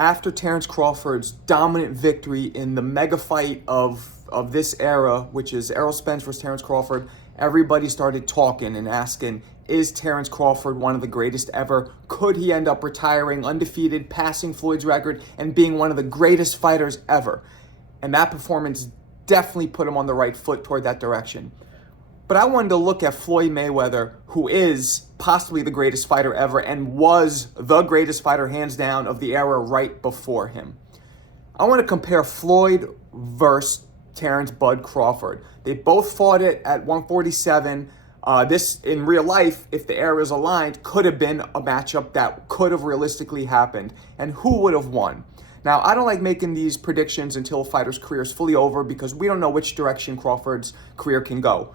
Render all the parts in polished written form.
After Terence Crawford's dominant victory in the mega fight of this era, which is Errol Spence versus Terence Crawford, everybody started talking and asking, is Terence Crawford one of the greatest ever? Could he end up retiring undefeated, passing Floyd's record, and being one of the greatest fighters ever? And that performance definitely put him on the right foot toward that direction. But I wanted to look at Floyd Mayweather, who is possibly the greatest fighter ever and was the greatest fighter, hands down, of the era right before him. I want to compare Floyd versus Terence Bud Crawford. They both fought it at 147. This, in real life, if the eras aligned, could have been a matchup that could have realistically happened. And who would have won? Now, I don't like making these predictions until a fighter's career is fully over because we don't know which direction Crawford's career can go.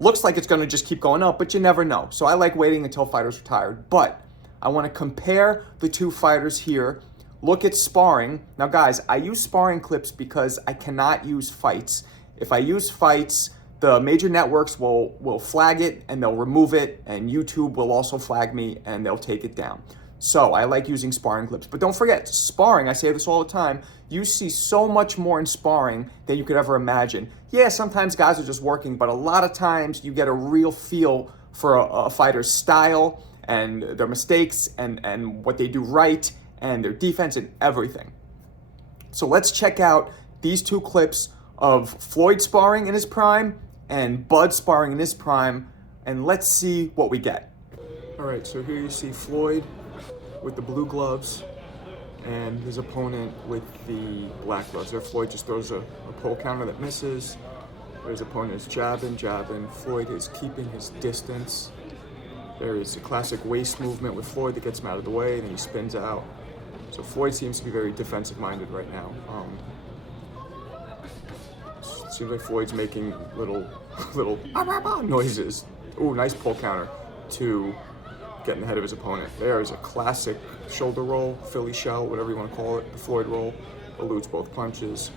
Looks like it's going to just keep going up, but you never know. So I like waiting until fighters retired. But I want to compare the two fighters here. Look at sparring. Now, guys, I use sparring clips because I cannot use fights. If I use fights, the major networks will flag it and they'll remove it, and YouTube will also flag me and they'll take it down. So I like using sparring clips. But don't forget, sparring, I say this all the time, you see so much more in sparring than you could ever imagine. Yeah, sometimes guys are just working, but a lot of times you get a real feel for a fighter's style and their mistakes and what they do right and their defense and everything. So let's check out these two clips of Floyd sparring in his prime and Bud sparring in his prime, and let's see what we get. All right, so here you see Floyd with the blue gloves and his opponent with the black gloves. There, Floyd just throws a pole counter that misses. His opponent is jabbing. Floyd is keeping his distance. There is a classic waist movement with Floyd that gets him out of the way, and then he spins out. So Floyd seems to be very defensive-minded right now. Seems like Floyd's making little noises. Ooh, nice pole counter to getting ahead of his opponent. There is a classic shoulder roll, Philly shell, whatever you want to call it. The Floyd roll eludes both punches.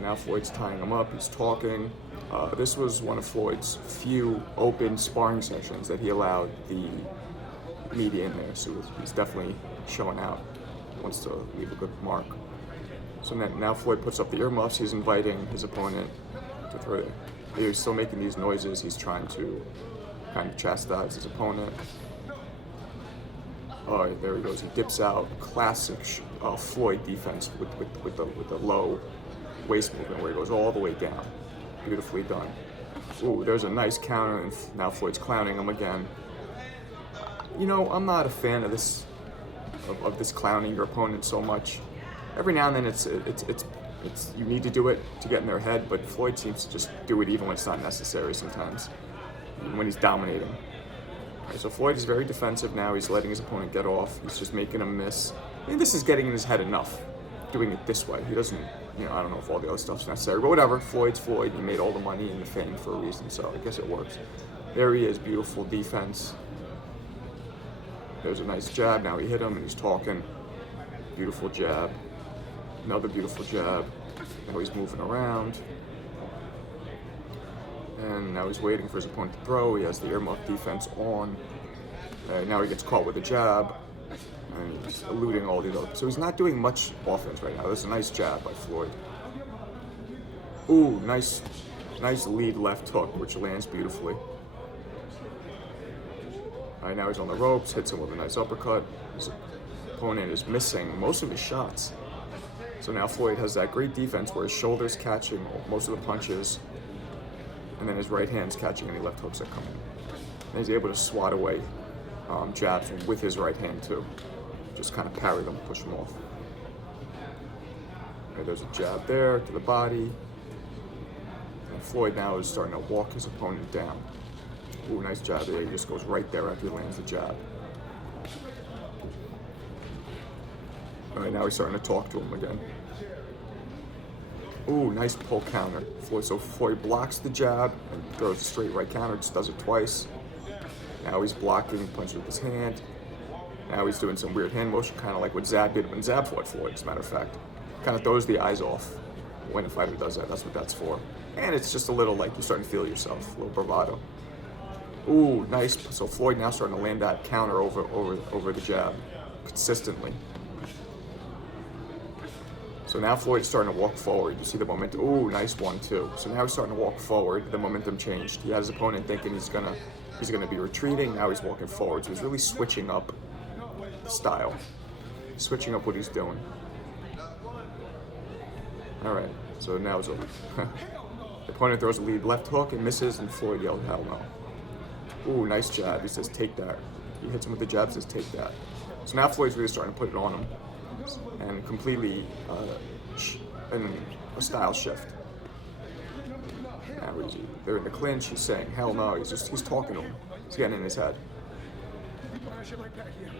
Now Floyd's tying him up. He's talking. This was one of Floyd's few open sparring sessions that he allowed the media in there. So he's definitely showing out. He wants to leave a good mark. So now Floyd puts up the earmuffs. He's inviting his opponent to throw it. He's still making these noises. He's trying to kind of chastise his opponent. Oh, there he goes. He dips out. Classic Floyd defense with the low waist movement where he goes all the way down. Beautifully done. Ooh, there's a nice counter, and now Floyd's clowning him again. You know, I'm not a fan of this clowning your opponent so much. Every now and then it's you need to do it to get in their head, but Floyd seems to just do it even when it's not necessary sometimes, when he's dominating. Right, so Floyd is very defensive now. He's letting his opponent get off. He's just making him miss. I mean, this is getting in his head enough, doing it this way. He doesn't, I don't know if all the other stuff's necessary, but whatever. Floyd's Floyd. He made all the money and the fame for a reason, so I guess it works. There he is, beautiful defense. There's a nice jab. Now he hit him and he's talking. Beautiful jab. Another beautiful jab. Now he's moving around. And now he's waiting for his opponent to throw. He has the earmuff defense on. Now he gets caught with a jab. And he's eluding all these other. So he's not doing much offense right now. There's a nice jab by Floyd. Ooh, nice lead left hook, which lands beautifully. All right, now he's on the ropes, hits him with a nice uppercut. His opponent is missing most of his shots. So now Floyd has that great defense where his shoulder's catching most of the punches, and then his right hand's catching any left hooks that come in. And he's able to swat away jabs with his right hand too. Just kind of parry them, push them off. Okay, there's a jab there to the body. And Floyd now is starting to walk his opponent down. Ooh, nice jab there. He just goes right there after he lands the jab. All right, now he's starting to talk to him again. Ooh, nice pull counter. So Floyd blocks the jab and throws a straight right counter, just does it twice. Now he's blocking, punches with his hand. Now he's doing some weird hand motion, kind of like what Zab did when Zab fought Floyd, as a matter of fact. Kind of throws the eyes off when a fighter does that. That's what that's for. And it's just a little like you're starting to feel yourself, a little bravado. Ooh, nice. So Floyd now starting to land that counter over the jab. consistently. So now Floyd is starting to walk forward. You see the momentum. Ooh, nice 1-2. So now he's starting to walk forward. The momentum changed. He had his opponent thinking he's gonna be retreating. Now he's walking forward. So he's really switching up the style, switching up what he's doing. All right. So now it's over. The opponent throws a lead left hook and misses, and Floyd yelled, "Hell no!" Ooh, nice jab. He says, "Take that." He hits him with the jab. Says, "Take that." So now Floyd's really starting to put it on him, and completely in a style shift. Now they're in the clinch. He's saying, "Hell no!" He's talking to him. He's getting in his head.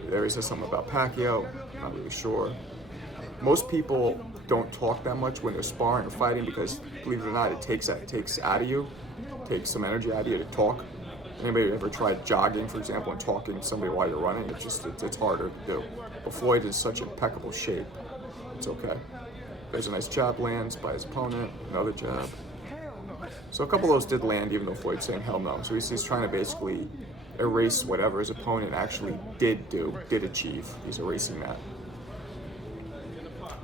There he says something about Pacquiao. Not really sure. Most people don't talk that much when they're sparring or fighting because, believe it or not, it takes out of you, takes some energy out of you to talk. Anybody ever tried jogging, for example, and talking to somebody while you're running? It's harder to do. But Floyd is such impeccable shape. It's okay. There's a nice jab lands by his opponent. Another jab. So a couple of those did land, even though Floyd's saying hell no. So he's trying to basically erase whatever his opponent actually did achieve. He's erasing that.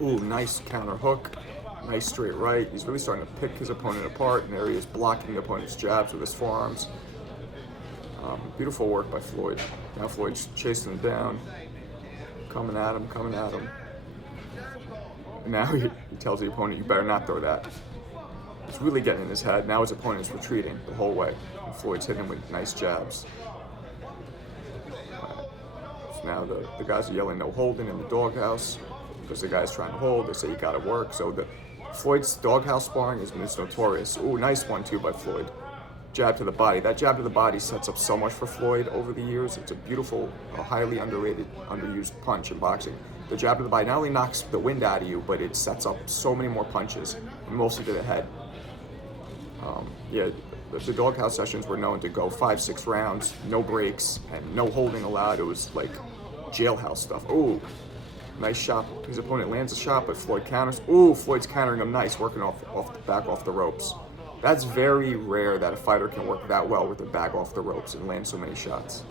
Ooh, nice counter hook. Nice straight right. He's really starting to pick his opponent apart, and there he is blocking the opponent's jabs with his forearms. Beautiful work by Floyd. Now Floyd's chasing him down, coming at him. And now he tells the opponent, "You better not throw that." He's really getting in his head. Now his opponent's retreating the whole way. And Floyd's hitting him with nice jabs. So now the guys are yelling no holding in the doghouse because the guy's trying to hold. They say you gotta work. So Floyd's doghouse sparring is notorious. Ooh, nice 1-2 by Floyd. Jab to the body. That jab to the body sets up so much for Floyd over the years. It's a beautiful, highly underrated, underused punch in boxing. The jab to the body not only knocks the wind out of you, but it sets up so many more punches, mostly to the head. The doghouse sessions were known to go 5-6 rounds, no breaks, and no holding allowed. It was like jailhouse stuff. Ooh, nice shot. His opponent lands a shot, but Floyd counters. Ooh, Floyd's countering him nice, working off the ropes. That's very rare that a fighter can work that well with their back off the ropes and land so many shots.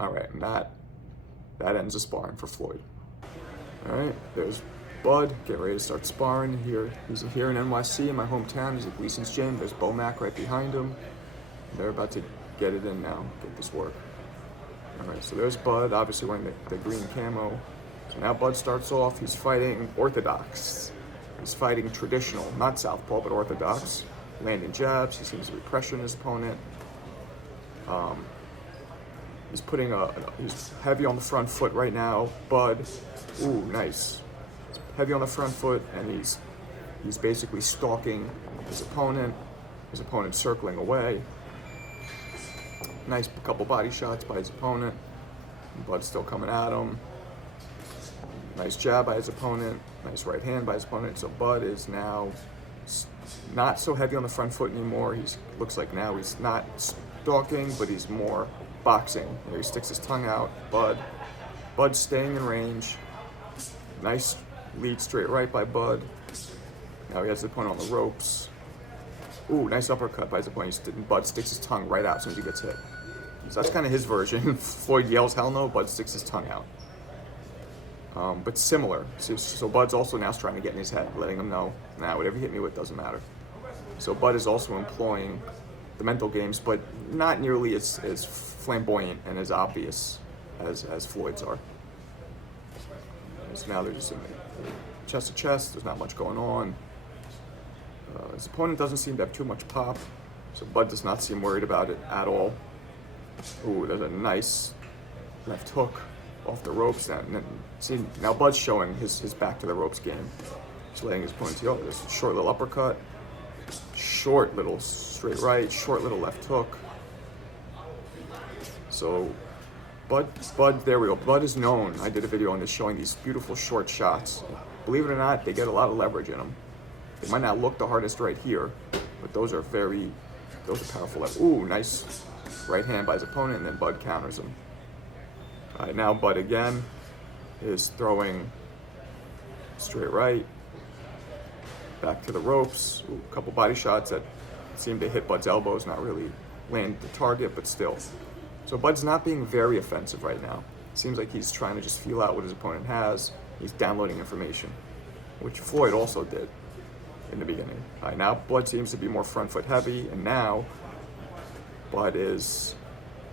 All right, and that ends the sparring for Floyd. All right, there's Bud, get ready to start sparring here. He's here in NYC, in my hometown. He's at Gleason's gym. There's Bomac right behind him. They're about to get it in now, get this work. All right, so there's Bud, obviously wearing the green camo. So now Bud starts off, he's fighting orthodox. He's fighting traditional, not southpaw, but orthodox. Landing jabs, he seems to be pressuring his opponent. He's heavy on the front foot right now. Bud, ooh, nice. Heavy on the front foot, and he's basically stalking his opponent. His opponent circling away. Nice couple body shots by his opponent. Bud's still coming at him. Nice jab by his opponent. Nice right hand by his opponent. So Bud is now not so heavy on the front foot anymore. Looks like now he's not stalking, but he's more boxing. He sticks his tongue out. Bud's staying in range. Nice lead straight right by Bud. Now he has the opponent on the ropes. Ooh, nice uppercut by his opponent. Bud sticks his tongue right out as soon as he gets hit. So that's kind of his version. Floyd yells hell no, Bud sticks his tongue out. But similar. So Bud's also now trying to get in his head, letting him know, nah, whatever you hit me with doesn't matter. So Bud is also employing the mental games, but not nearly as flamboyant and as obvious as Floyd's are. So now they're just in chest to chest. There's not much going on. His opponent doesn't seem to have too much pop, so Bud does not seem worried about it at all. Ooh, there's a nice left hook off the ropes. Now Bud's showing his back to the ropes game. Just letting his opponent see, oh, there's a short little uppercut, short little straight right, short little left hook. So Bud, there we go. Bud is known. I did a video on this showing these beautiful short shots. Believe it or not, they get a lot of leverage in them. They might not look the hardest right here, but those are powerful. Ooh, nice right hand by his opponent, and then Bud counters him. All right, now Bud again is throwing straight right, back to the ropes. Ooh, a couple body shots that seem to hit Bud's elbows, not really land the target, but still. So Bud's not being very offensive right now. Seems like he's trying to just feel out what his opponent has. He's downloading information, which Floyd also did in the beginning. All right, now Bud seems to be more front foot heavy, and now Bud is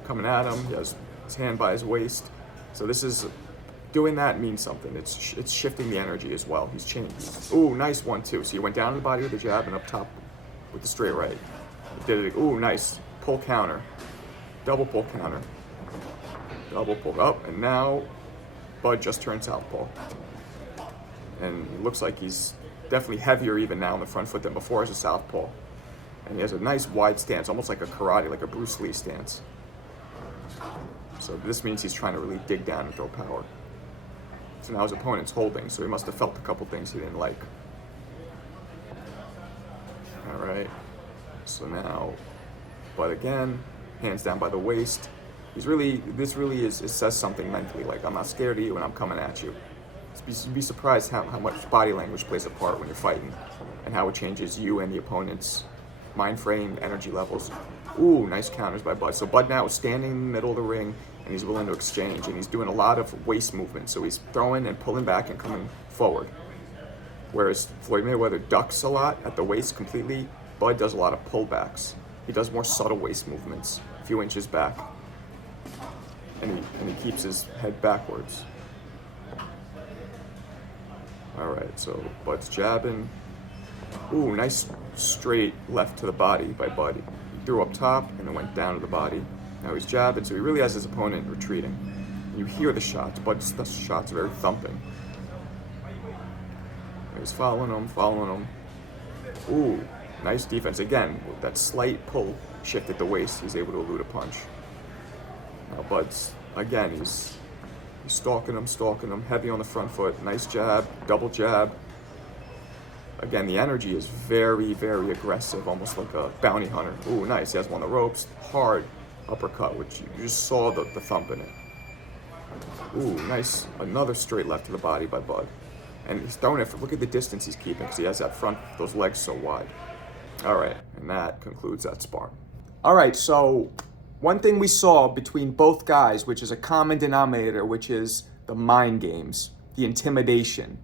coming at him. He has his hand by his waist. So this is, doing that means something. It's shifting the energy as well. He's changing. Ooh, nice 1-2. So he went down to the body with the jab and up top with the straight right. He did it. Ooh, nice. Pull counter. Double pull counter. Double pull up, and now Bud just turned southpaw. And it looks like he's definitely heavier even now on the front foot than before as a southpaw. And he has a nice wide stance, almost like a karate, like a Bruce Lee stance. So this means he's trying to really dig down and throw power. So now his opponent's holding, so he must have felt a couple things he didn't like. All right, so now Bud again, hands down by the waist. This really it says something mentally, like, I'm not scared of you and I'm coming at you. You'd be surprised how much body language plays a part when you're fighting, and how it changes you and the opponent's mind frame, energy levels. Ooh, nice counters by Bud. So Bud now is standing in the middle of the ring, and he's willing to exchange, and he's doing a lot of waist movement. So he's throwing and pulling back and coming forward. Whereas Floyd Mayweather ducks a lot at the waist completely, Bud does a lot of pullbacks. He does more subtle waist movements, a few inches back. And he keeps his head backwards. All right, so Bud's jabbing. Ooh, nice straight left to the body by Bud. He threw up top and then went down to the body. Now he's jabbing, so he really has his opponent retreating. You hear the shots. Bud's shots are very thumping. He's following him. Ooh, nice defense. Again, with that slight pull shift at the waist, he's able to elude a punch. Now Bud's, again, he's stalking him, heavy on the front foot. Nice jab, double jab. Again, the energy is very, very aggressive, almost like a bounty hunter. Ooh, nice. He has one on the ropes. Hard uppercut, which you just saw the thump in it. Ooh, nice. Another straight left to the body by Bud. And he's throwing it. Look at the distance he's keeping, because he has that front, those legs so wide. All right, and that concludes that spar. All right, so one thing we saw between both guys, which is a common denominator, which is the mind games, the intimidation.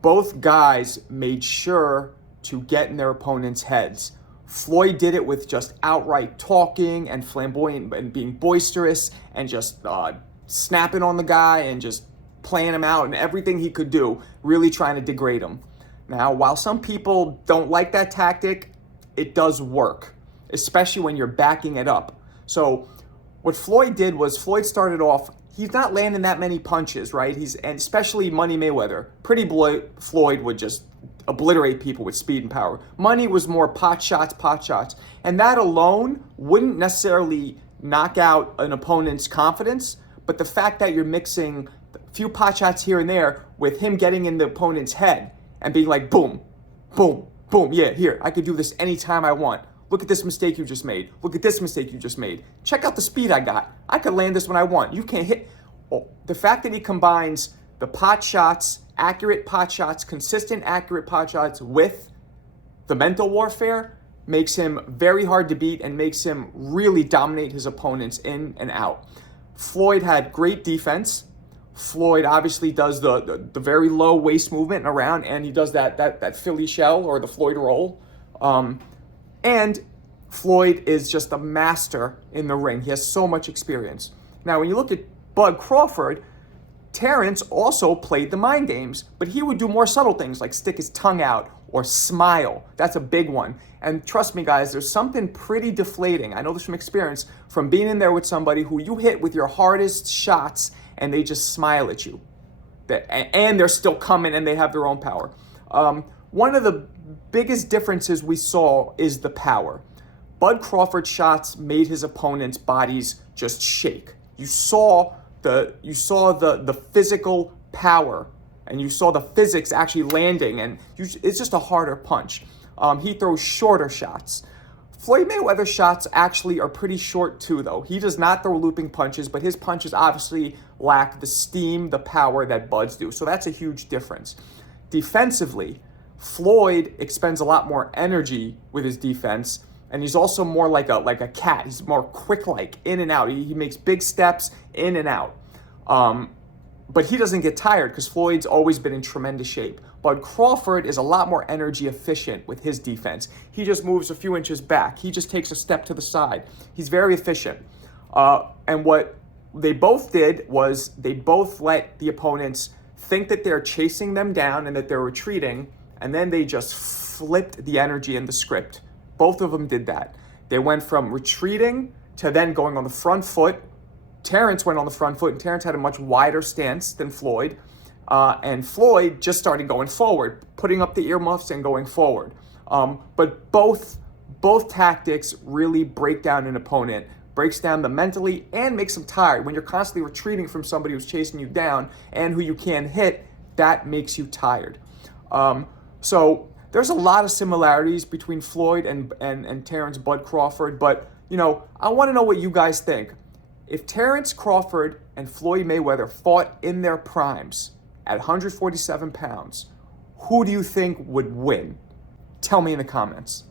Both guys made sure to get in their opponents' heads. Floyd did it with just outright talking and flamboyant and being boisterous and just snapping on the guy and just playing him out and everything he could do, really trying to degrade him. Now, while some people don't like that tactic, it does work, especially when you're backing it up. So what Floyd did was Floyd started off, he's not landing that many punches, right? And especially Money Mayweather. Pretty boy Floyd would just obliterate people with speed and power. Money was more pot shots. And that alone wouldn't necessarily knock out an opponent's confidence, but the fact that you're mixing a few pot shots here and there with him getting in the opponent's head and being like, boom, boom, boom, yeah, here, I could do this anytime I want. Look at this mistake you just made. Look at this mistake you just made. Check out the speed I got. I could land this when I want. You can't hit. Oh, the fact that he combines the pot shots, accurate pot shots, consistent accurate pot shots with the mental warfare makes him very hard to beat and makes him really dominate his opponents in and out. Floyd had great defense. Floyd obviously does the very low waist movement and around, and he does that Philly shell or the Floyd roll. And Floyd is just a master in the ring. He has so much experience. Now, when you look at Bud Crawford, Terence also played the mind games, but he would do more subtle things like stick his tongue out or smile. That's a big one. And trust me, guys, there's something pretty deflating. I know this from experience, from being in there with somebody who you hit with your hardest shots and they just smile at you. And they're still coming and they have their own power. One of the biggest differences we saw is the power. Bud Crawford's shots made his opponent's bodies just shake. You saw the physical power, and you saw the physics actually landing, and it's just a harder punch. He throws shorter shots. Floyd Mayweather's shots actually are pretty short too, though. He does not throw looping punches, but his punches obviously lack the steam, the power that Bud's do. So that's a huge difference. Defensively, Floyd expends a lot more energy with his defense, and he's also more like a cat. He's more quick-like, in and out. He makes big steps in and out. But he doesn't get tired because Floyd's always been in tremendous shape. Bud Crawford is a lot more energy efficient with his defense. He just moves a few inches back. He just takes a step to the side. He's very efficient. And what they both did was they both let the opponents think that they're chasing them down and that they're retreating, and then they just flipped the energy in the script. Both of them did that. They went from retreating to then going on the front foot. Terence went on the front foot, and Terence had a much wider stance than Floyd. And Floyd just started going forward, putting up the earmuffs and going forward. But both tactics really break down an opponent, breaks down them mentally and makes them tired. When you're constantly retreating from somebody who's chasing you down and who you can't hit, that makes you tired. So there's a lot of similarities between Floyd and Terence Bud Crawford, but I want to know what you guys think. If Terence Crawford and Floyd Mayweather fought in their primes at 147 pounds, who do you think would win? Tell me in the comments.